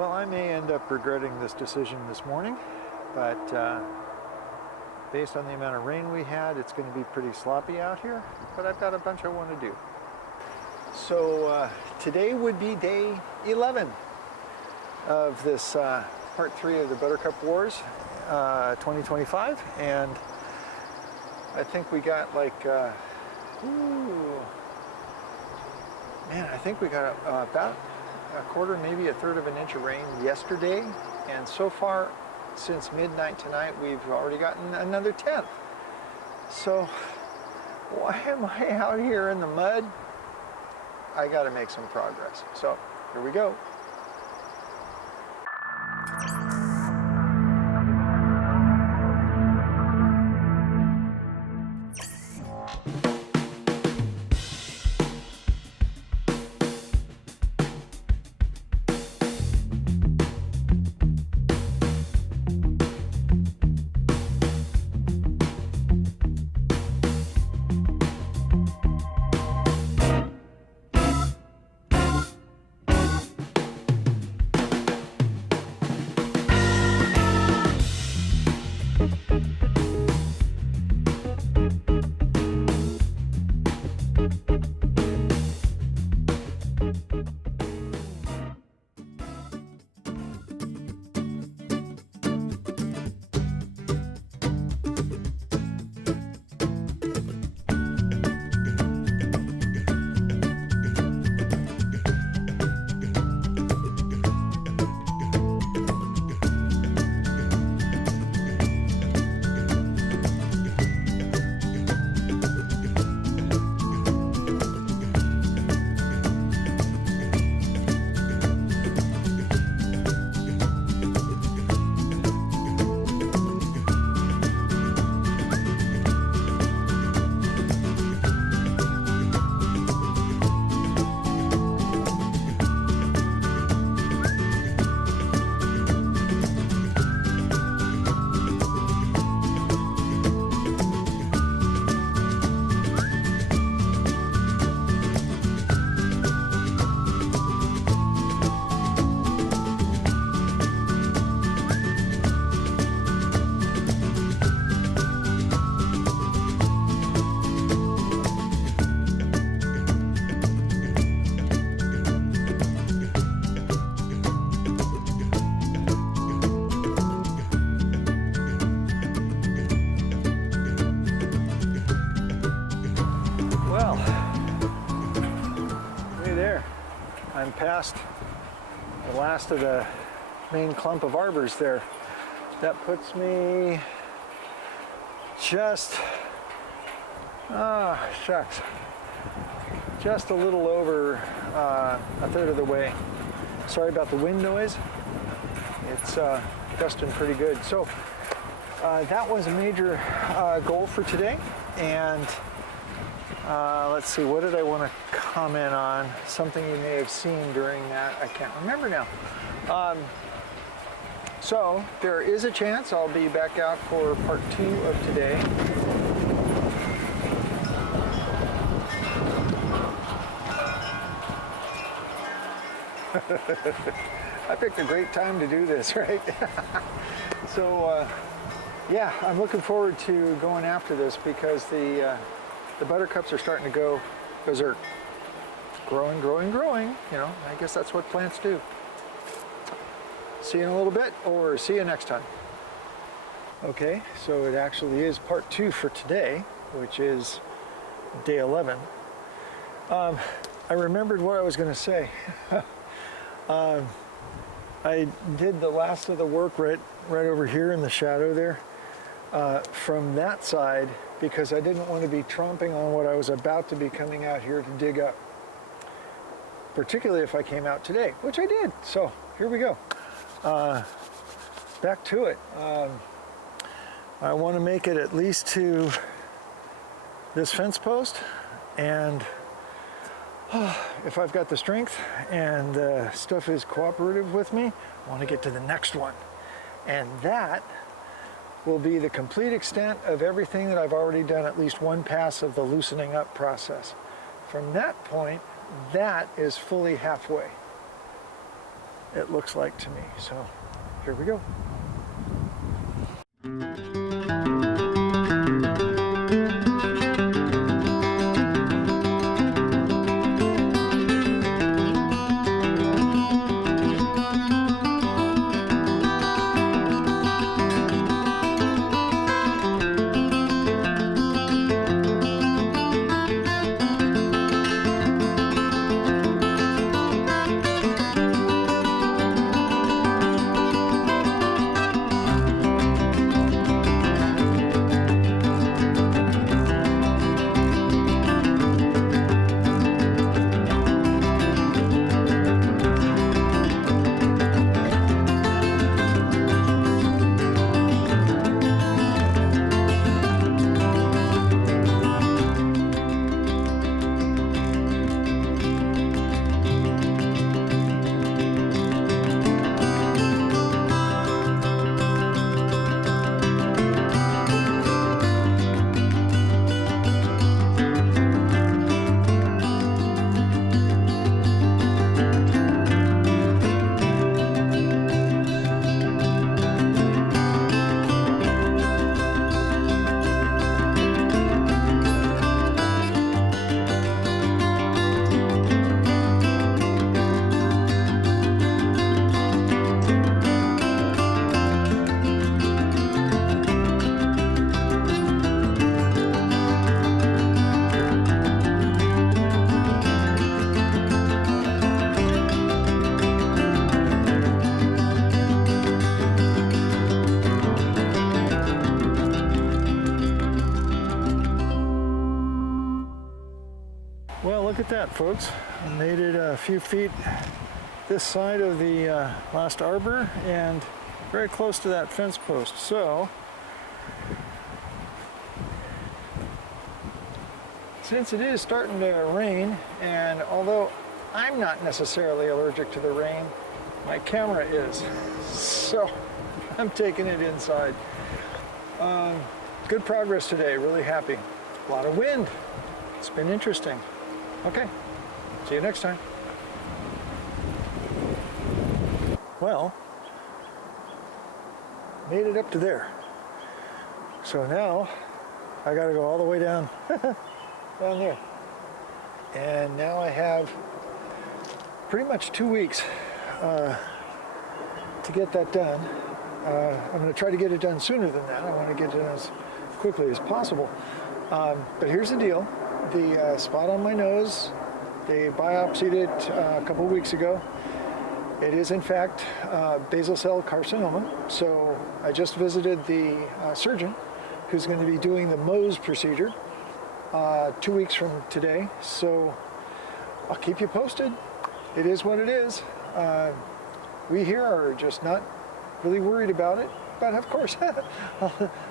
Well, I may end up regretting this decision this morning, but based on the amount of rain we had, it's going to be pretty sloppy out here, but I've got a bunch I want to do. So today would be day 11 of this part 3 of the Buttercup Wars 2025, and I think we got like, I think we got about a quarter, maybe a third of an inch of rain yesterday, and so far since midnight tonight we've already gotten another 10th. So why am I out here in the mud? I got to make some progress. So here we go. I'm past the last of the main clump of arbors there. That puts me just, shucks, just a little over a third of the way. Sorry about the wind noise. It's gusting pretty good. So that was a major goal for today. And let's see, what did I want to comment on? Something you may have seen during that, I can't remember now. So there is a chance I'll be back out for part 2 of today. I picked a great time to do this, right? So yeah, I'm looking forward to going after this because the buttercups are starting to go berserk. Growing, growing, growing. You know, I guess that's what plants do. See you in a little bit, or see you next time. Okay, so it actually is part 2 for today, which is day 11. I remembered what I was going to say. I did the last of the work right over here in the shadow there from that side because I didn't want to be tromping on what I was about to be coming out here to dig up. Particularly if I came out today, which I did. So here we go. Back to it. I want to make it at least to this fence post, and if I've got the strength and stuff is cooperative with me, I want to get to the next one. And that will be the complete extent of everything that I've already done, at least one pass of the loosening up process. From that point, that is fully halfway. it looks like to me. So here we go. Well, look at that, folks. I made it a few feet this side of the last arbor and very close to that fence post. So, since it is starting to rain, and although I'm not necessarily allergic to the rain, my camera is. So, I'm taking it inside. Good progress today, really happy. A lot of wind. It's been interesting. Okay, see you next time. Well, made it up to there. So now I gotta go all the way down, down there. And now I have pretty much 2 weeks to get that done. I'm gonna try to get it done sooner than that. I wanna get it done as quickly as possible. But here's the deal. The spot on my nose, they biopsied it a couple of weeks ago. It is in fact basal cell carcinoma. So I just visited the surgeon who's going to be doing the Mohs procedure 2 weeks from today. So I'll keep you posted. It is what it is. We here are just not really worried about it, but of course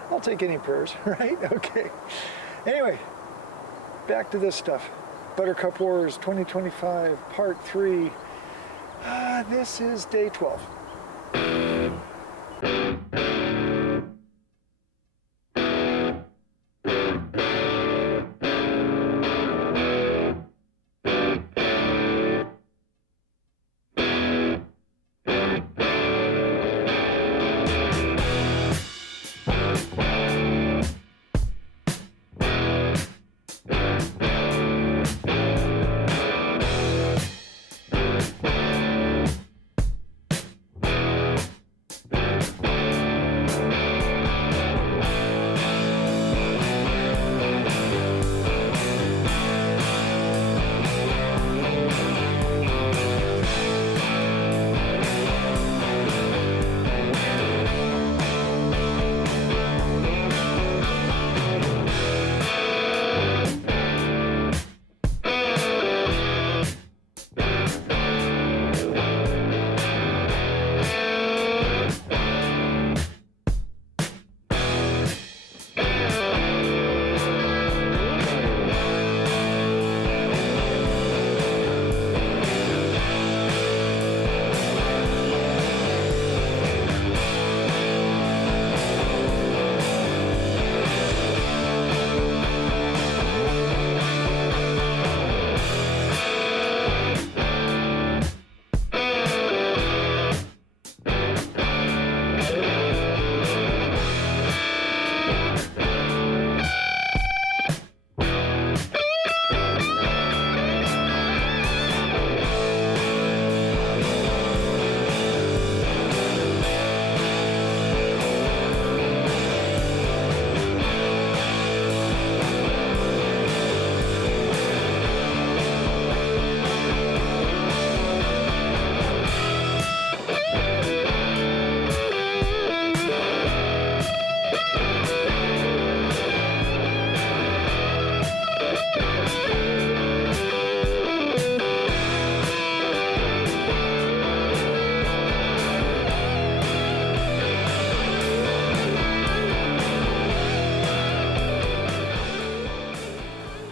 I'll take any prayers, right? Okay. Anyway, back to this stuff. Buttercup Wars 2025 Part 3. This is day 12.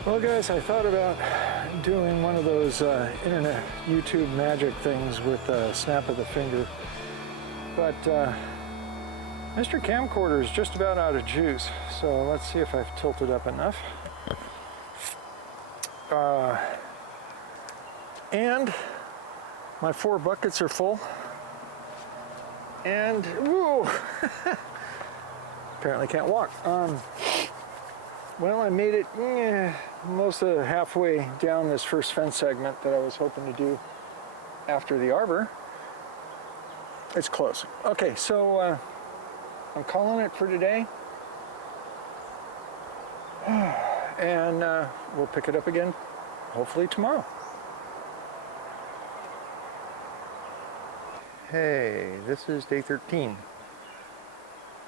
Well guys, I thought about doing one of those internet YouTube magic things with a snap of the finger, but Mr. Camcorder is just about out of juice, so let's see if I've tilted up enough. And my 4 buckets are full, and woo, apparently can't walk. Well, I made it most of halfway down this first fence segment that I was hoping to do after the arbor. It's close. Okay, so I'm calling it for today, and we'll pick it up again hopefully tomorrow. Hey, this is day 13.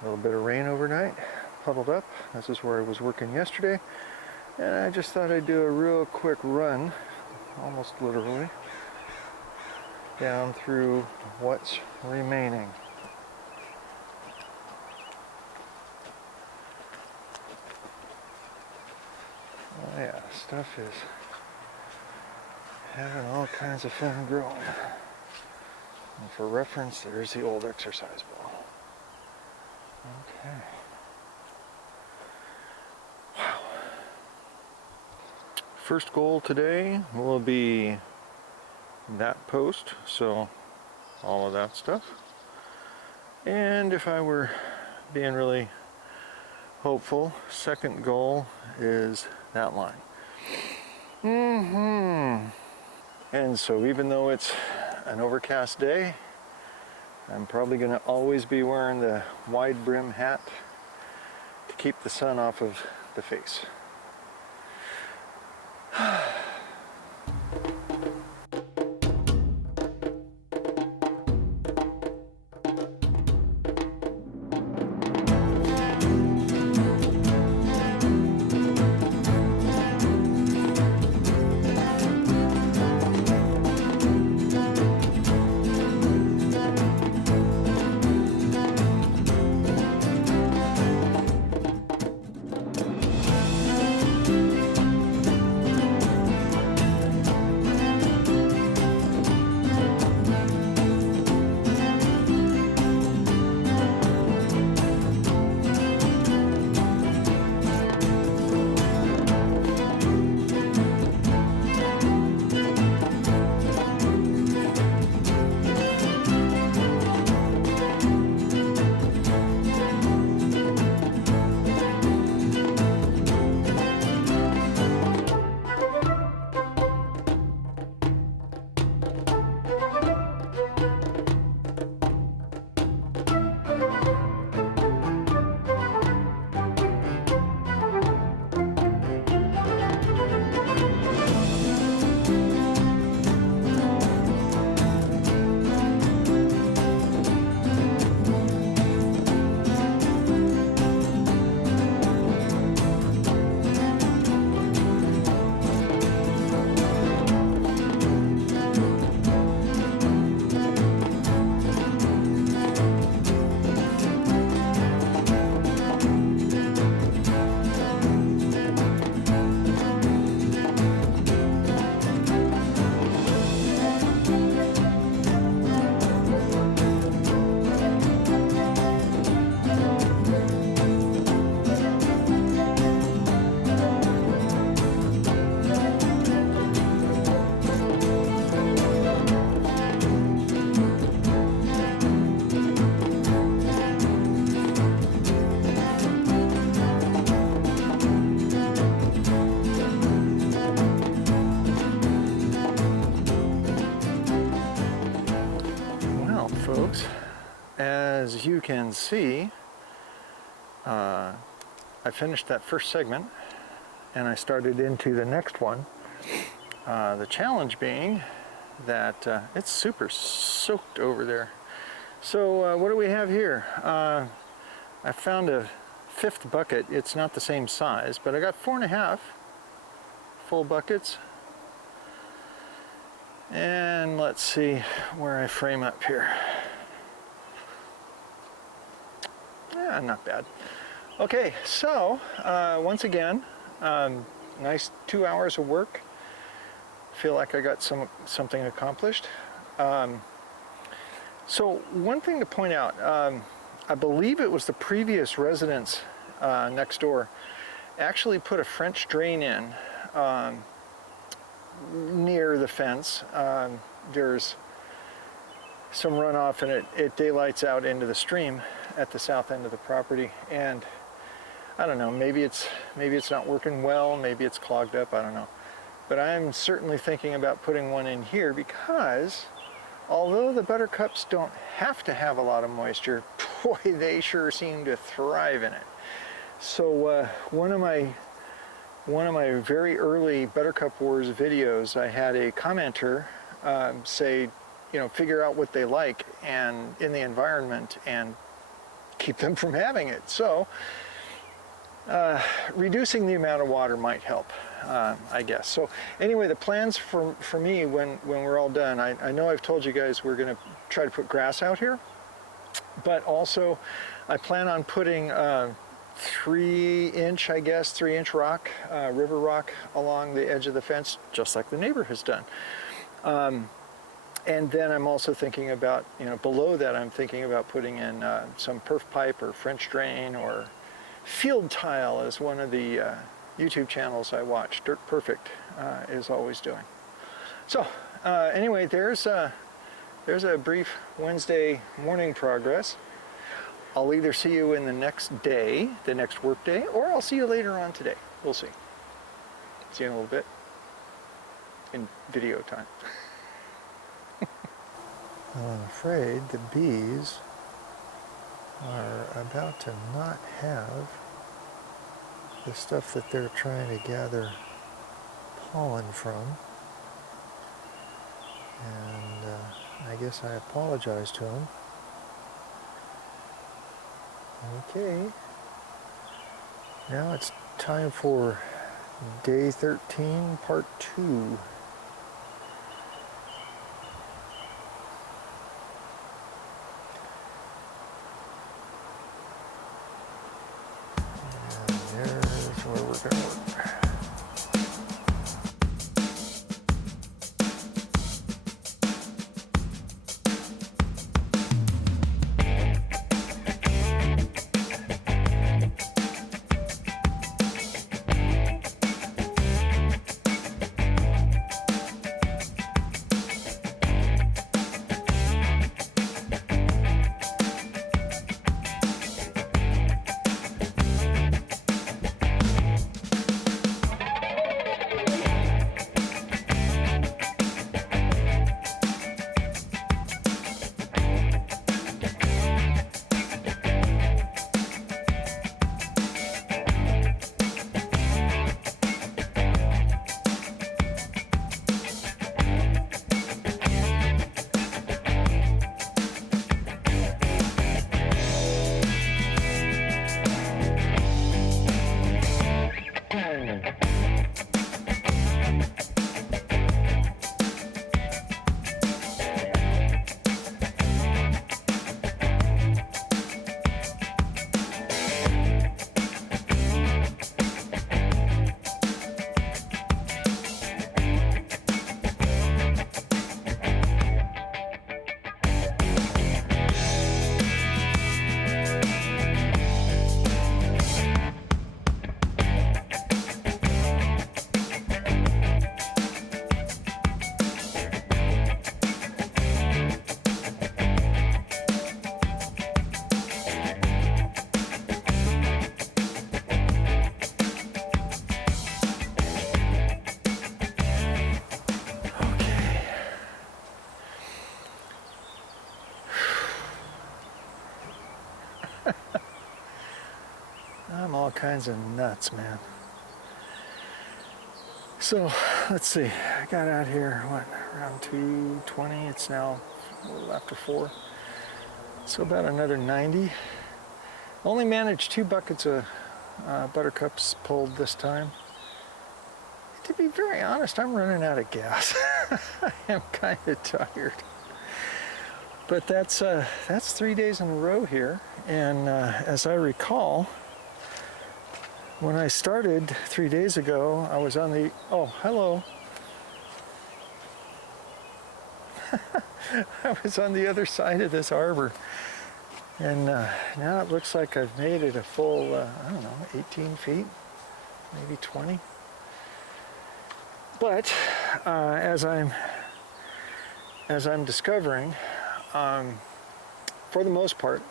A little bit of rain overnight. Puddled up. This is where I was working yesterday, and I just thought I'd do a real quick run, almost literally, down through what's remaining. Oh yeah, stuff is having all kinds of fun growing. And for reference, there's the old exercise ball. Okay. First goal today will be that post, so all of that stuff. And if I were being really hopeful, second goal is that line. And so even though it's an overcast day, I'm probably going to always be wearing the wide brim hat to keep the sun off of the face. Folks, as you can see, I finished that first segment and I started into the next one. The challenge being that it's super soaked over there. So what do we have here? I found a 5th bucket. It's not the same size, but I got 4.5 full buckets. And let's see where I frame up here. Yeah, not bad. Okay, so once again, nice 2 hours of work. Feel like I got something accomplished. So one thing to point out, I believe it was the previous residents next door actually put a French drain in near the fence. There's some runoff and it daylights out into the stream at the south end of the property, and I don't know, maybe it's not working well, maybe it's clogged up, I don't know. But I'm certainly thinking about putting one in here because although the buttercups don't have to have a lot of moisture, boy, they sure seem to thrive in it. So one of my very early Buttercup Wars videos, I had a commenter say, you know, figure out what they like and in the environment and keep them from having it. So reducing the amount of water might help, I guess. So anyway, the plans for me when we're all done, I know I've told you guys we're going to try to put grass out here, but also I plan on putting 3-inch rock, river rock along the edge of the fence, just like the neighbor has done. And then I'm also thinking about, you know, below that I'm thinking about putting in some perf pipe or French drain or field tile, as one of the YouTube channels I watch, Dirt Perfect, is always doing. So anyway, there's a brief Wednesday morning progress. I'll either see you in the next day, the next work day, or I'll see you later on today. We'll see. See you in a little bit in video time. Well, I'm afraid the bees are about to not have the stuff that they're trying to gather pollen from. And I guess I apologize to them. Okay, now it's time for day 13, part 2. And there's where we're going to work. I'm all kinds of nuts, man. So let's see, I got out here, what, around 2:20, it's now a little after 4. So about another 90. Only managed 2 buckets of buttercups pulled this time. To be very honest, I'm running out of gas. I am kind of tired. But that's 3 days in a row here, and as I recall, When I started 3 days ago, I was on the, oh, hello. I was on the other side of this arbor. And now it looks like I've made it a full, I don't know, 18 feet, maybe 20. But as I'm discovering, for the most part,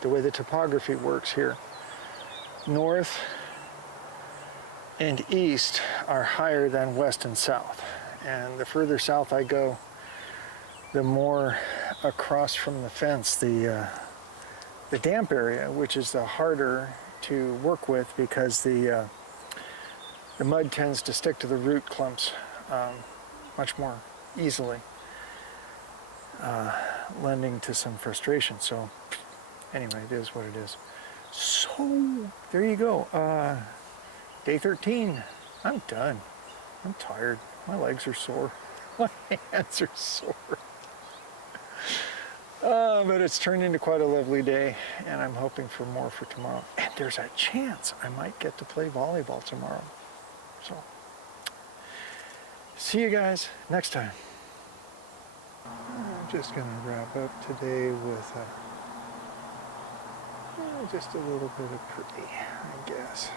the way the topography works here, north and east are higher than west and south. And the further south I go, the more across from the fence, the damp area, which is the harder to work with because the mud tends to stick to the root clumps much more easily, lending to some frustration. So anyway, it is what it is. So there you go. Day 13. I'm done. I'm tired. My legs are sore. My hands are sore. But it's turned into quite a lovely day, and I'm hoping for more for tomorrow. And there's a chance I might get to play volleyball tomorrow. So, see you guys next time. I'm just going to wrap up today with just a little bit of pretty, I guess,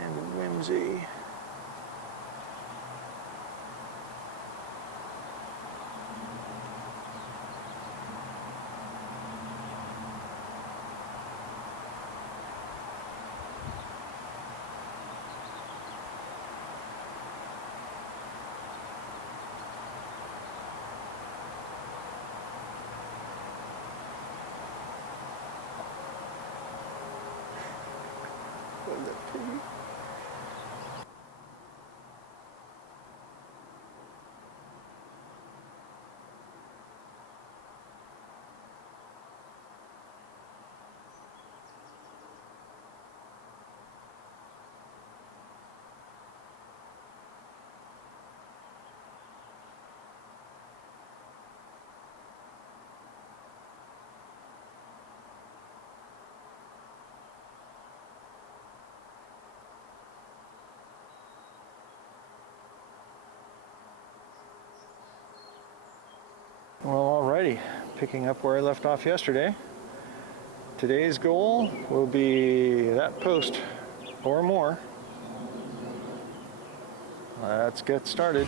and whimsy. Wasn't that pretty? Well, alrighty, picking up where I left off yesterday. Today's goal will be that post or more. Let's get started.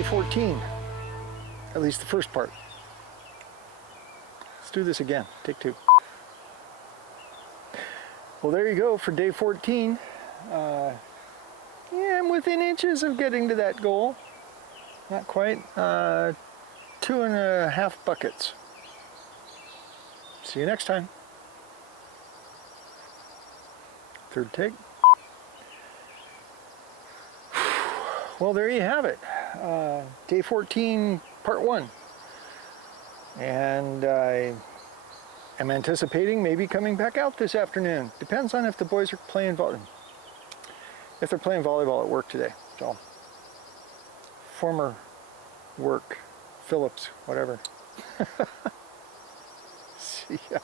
day 14, at least the first part. Let's do this again, take 2. Well, there you go for day 14. Yeah, I'm within inches of getting to that goal. Not quite. 2.5 buckets. See you next time. Third take. Well, there you have it. Day 14, part 1. And I am anticipating maybe coming back out this afternoon. Depends on if the boys are playing volleyball. If they're playing volleyball at work today. So, former work, Phillips, whatever. See ya.